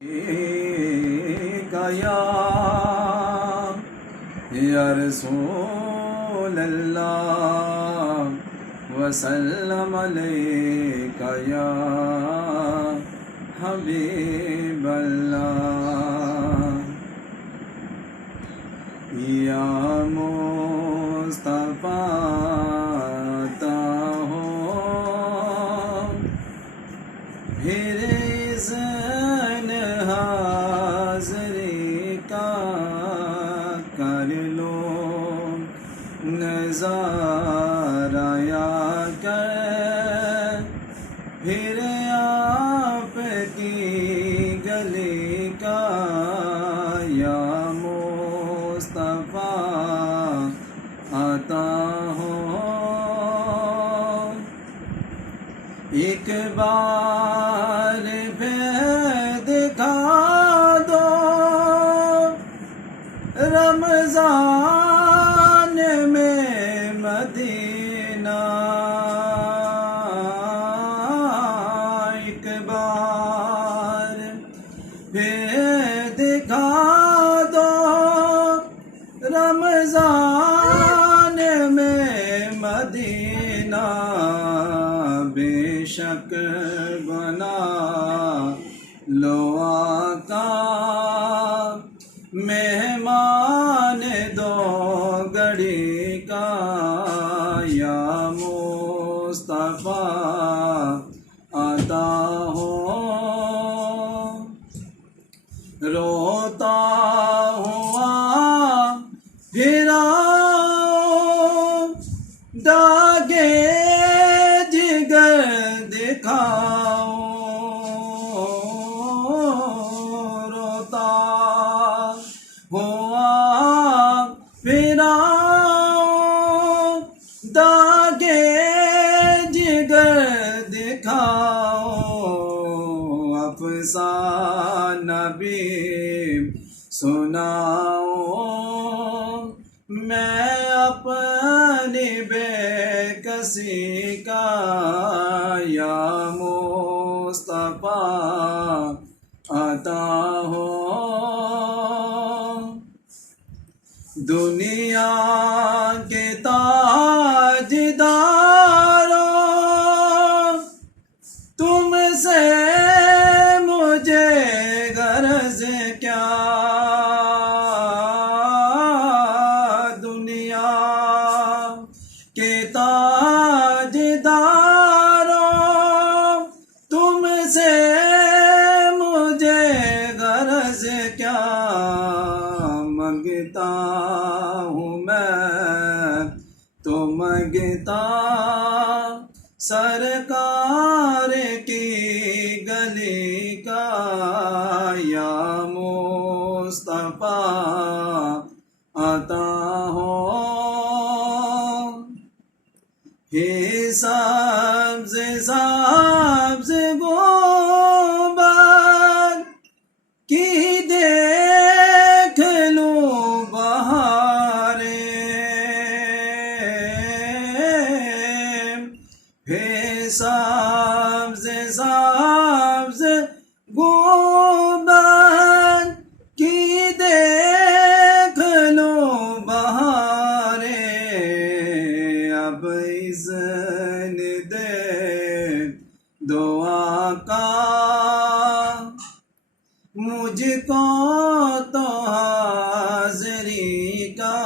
गया या रसूल अल्लाह वसल्लम अलैका या हबीब अल्लाह या मुस्तफा हो फिर हाज़री का कर लो नज़ारा या कर फिर आपकी गली का या मुस्तफा आता हो एक बार दिखा दो रमज़ान में मदीना एक बार दिखा दो रमज़ान में मदीना बेशक बना लो आका मेहमान दो घड़ी का या मुस्तफा आता हो रोता हुआ फिरा दागे जिगर दिखाओ रोता हुआ फिराओ दागे जिगर दिखाओ अफसाना भी सुनाओ मैं अपनी बेकसी का या मुस्तफा आता हो दुनिया के ताजदारों तुमसे मुझे गरज क्या दुनिया के ताजदारों तुमसे मुझे गरज क्या मंगता हूँ मैं तो मंगता सरकार की गली का या मुस्तफा आता हो हे सब्ज़ सब्ज़ गुंबद की देख लूं हे सब्ज़ सब्ज़ गुंबद की देख लो बहारे अब इज़्न दे दुआ का मुझको तो हाज़री का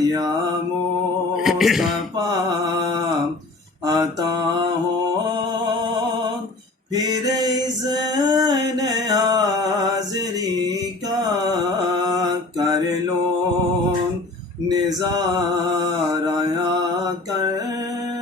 या मुस्तफा आता हो फिर इज़्न हाज़री का कर लो निज़ारा या कर